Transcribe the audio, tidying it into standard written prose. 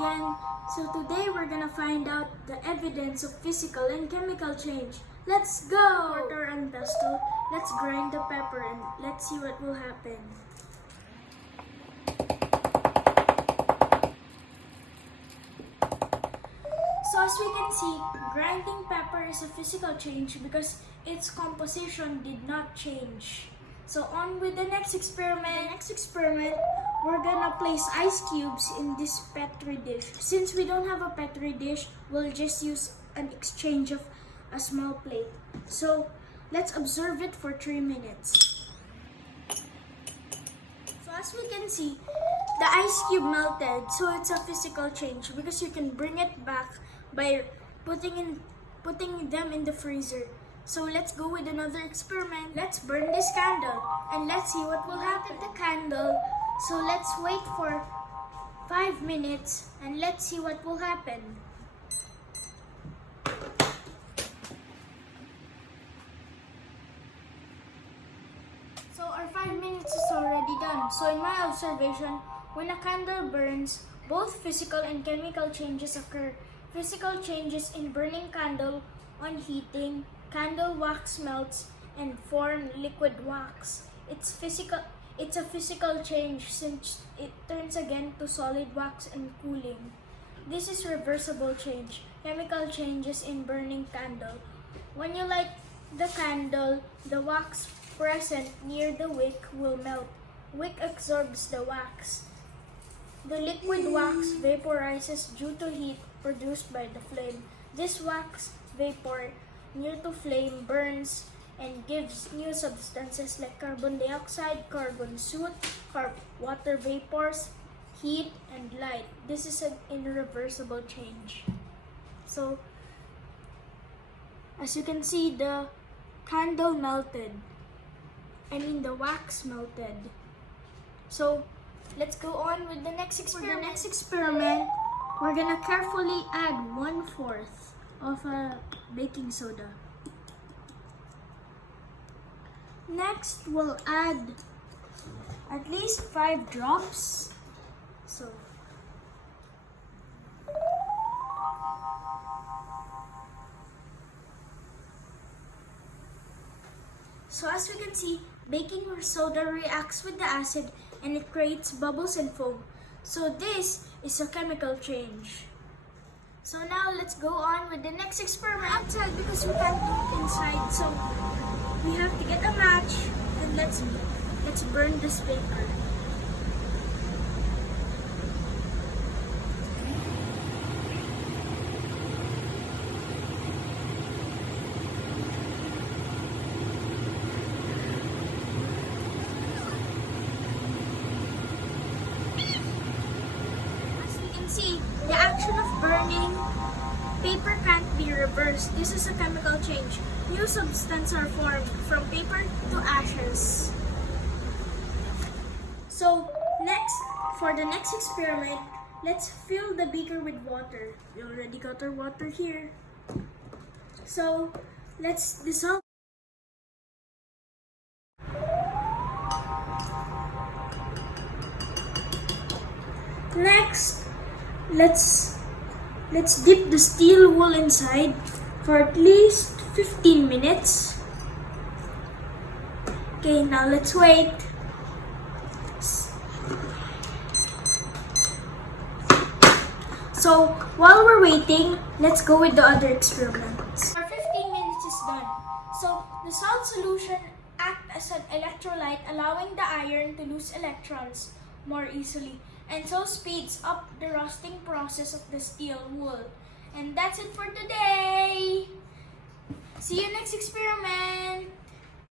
again. So today we're gonna find out the evidence of physical and chemical change. Let's go! Mortar and pestle. Let's grind the pepper and let's see what will happen. So as we can see, grinding pepper is a physical change because its composition did not change. So on with the next experiment. We're gonna place ice cubes in this petri dish. Since we don't have a petri dish, we'll just use an exchange of a small plate. So let's observe it for 3 minutes. So as we can see, the ice cube melted, so it's a physical change because you can bring it back by putting them in the freezer. So let's go with another experiment. Let's burn this candle and let's see what will happen to the candle. So let's wait for 5 minutes and let's see what will happen. So our 5 minutes is already done. So in my observation, when a candle burns, both physical and chemical changes occur. Physical changes in burning candle on heating, candle wax melts and form liquid wax. It's a physical change since it turns again to solid wax and cooling. This is reversible change. Chemical changes in burning candle. When you light the candle, the wax present near the wick will melt. Wick absorbs the wax. The liquid wax vaporizes due to heat produced by the flame. This wax vapor near to flame burns and gives new substances like carbon dioxide, carbon soot, water vapors, heat, and light. This is an irreversible change. So, as you can see, the candle melted. The wax melted. So, let's go on with the next experiment. For the next experiment, we're gonna carefully add 1/4 of a baking soda. Next, we'll add at least 5 drops. So as we can see, baking soda reacts with the acid and it creates bubbles and foam. So this is a chemical change. So now let's go on with the next experiment outside because we can't do it inside. So we have to get a match and let's burn this paper. See, the action of burning paper can't be reversed. This is a chemical change. New substances are formed from paper to ashes. So for the next experiment, let's fill the beaker with water. We already got our water here. So let's dissolve. Next, let's dip the steel wool inside for at least 15 minutes. Okay, now let's wait. So while we're waiting, let's go with the other experiments. Our 15 minutes is done. So the salt solution acts as an electrolyte, allowing the iron to lose electrons more easily, and so speeds up the rusting process of the steel wool. And that's it for today. See you next experiment.